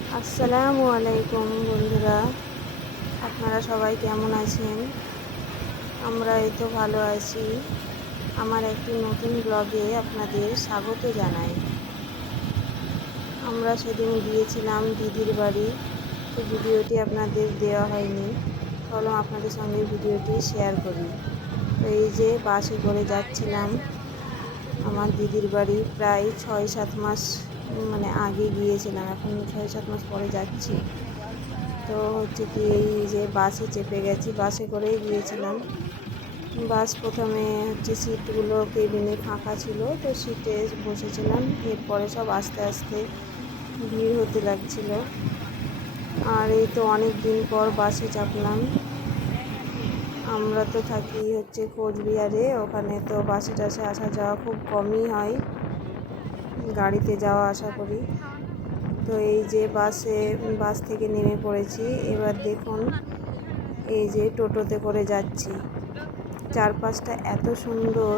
আসসালামু আলাইকুম বন্ধুরা। আপনারা সবাই কেমন আছেন? আমরা এই তো ভালো আছি। আমার একটি নতুন ব্লগে আপনাদের স্বাগত জানাই। আমরা সেদিন গিয়েছিলাম দিদির বাড়ি। তো ভিডিওটি আপনাদের দেওয়া হয়নি। চলো আপনাদের সঙ্গে ভিডিওটি শেয়ার করি। তো এই যে বাসে করে যাচ্ছিলাম। আমার দিদির বাড়ি প্রায় ছয় সাত মাস মানে আগে গিয়েছিলাম, এখন ছয় সাত মাস পরে যাচ্ছি। তো হচ্ছে কি এই যে বাসে চেপে গেছি, বাসে করেই গিয়েছিলাম। বাস প্রথমে হচ্ছে সিটগুলো কেবিনে ফাঁকা ছিল, তো সিটে বসেছিলাম, এরপরে সব আস্তে আস্তে ভিড় হতে লাগছিল। আর এই তো অনেক দিন পর বাসে চাপলাম। আমরা তো থাকি হচ্ছে কোচবিহারে, ওখানে তো বাসে টাসে আসা যাওয়া খুব কমই হয়। গাড়িতে যাওয়া আসা করি। তো এই যে বাসে, বাস থেকে নেমে পড়েছি। এবার দেখুন, এই যে টোটোতে করে যাচ্ছি। চারপাশটা এত সুন্দর।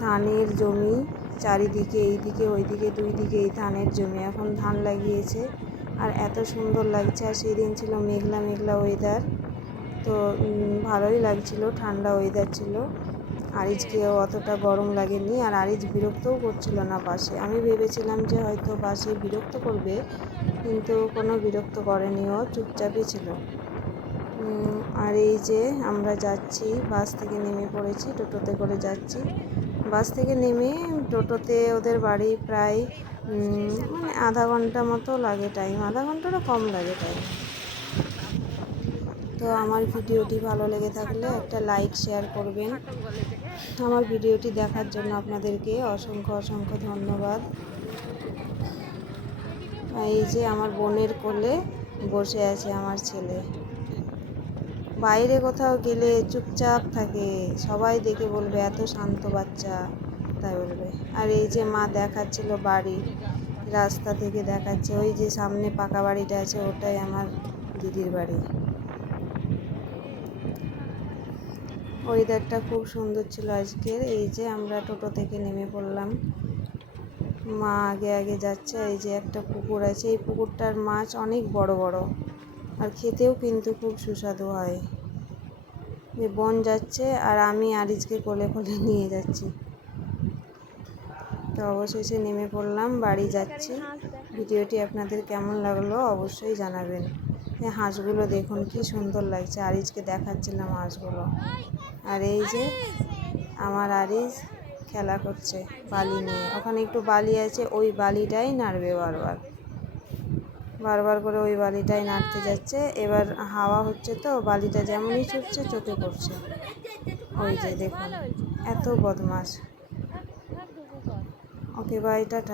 ধানের জমি, চারিদিকে এইদিকে, ওইদিকে দুই দিকে এই ধানের জমি। এখন ধান লাগিয়েছে আর এত সুন্দর লাগছে। আর সেই দিন ছিল মেঘলা মেঘলা ওয়েদার তো ভালোই লাগছিল। ঠান্ডা ওয়েদার ছিল। আরিজকেও অতটা গরম লাগেনি আর আরিজ বিরক্তও করছিল না বাসে। আমি ভেবেছিলাম যে হয়তো বাসে বিরক্ত করবে, কিন্তু কোনো বিরক্ত করেনি, ও চুপচাপই ছিল। আর এই যে আমরা যাচ্ছি, বাস থেকে নেমে পড়েছি, টোটোতে করে যাচ্ছি। বাস থেকে নেমে টোটোতে ওদের বাড়ি প্রায় মানে আধা ঘণ্টা মতো লাগে টাইম আধা ঘন্টারও কম লাগে টাইম তো আমার ভিডিওটি ভালো লেগে থাকলে একটা লাইক শেয়ার করবেন। আমার ভিডিওটি দেখার জন্য আপনাদেরকে অসংখ্য অসংখ্য ধন্যবাদ। এই যে আমার বোনের কোলে বসে আছে আমার ছেলে। বাইরে কোথাও গেলে চুপচাপ থাকে। সবাই দেখে বলবে, এত শান্ত বাচ্চা। তাই বলবে। আর এই যে মা দেখাচ্ছিল বাড়ি, রাস্তা থেকে দেখাচ্ছে। ওই যে সামনে পাকা বাড়িটা আছে, ওটাই আমার দিদির বাড়ি। ওয়েদারটা খুব সুন্দর ছিল আজকের। এই যে আমরা টোটো থেকে নেমে পড়লাম। মা আগে আগে যাচ্ছে এই যে একটা পুকুর আছে। এই পুকুরটার মাছ অনেক বড় বড় আর খেতেও কিন্তু খুব সুস্বাদু হয়। যে বন যাচ্ছে আর আমি আরিজকে কোলে কোলে নিয়ে যাচ্ছি। তো অবশেষে নেমে পড়লাম বাড়ি যাচ্ছি। ভিডিওটি আপনাদের কেমন লাগল অবশ্যই জানাবেন। হাঁসগুলো দেখুন, কি সুন্দর লাগছে। আরিজকে দেখাচ্ছিলাম হাঁসগুলো। আর এই যে আমার আরিজ খেলা করছে বালি নিয়ে। ওখানে একটু বালি আছে, ওই বালিটাই নাড়বে বারবার। বারবার করে ওই বালিটাই নাড়তে যাচ্ছে। এবার হাওয়া হচ্ছে তো, বালিটা যেমনই ছুটছে, চোখে পড়ছে। ওই যে দেখুন, এত বদমাস ওকে বাই টাটা।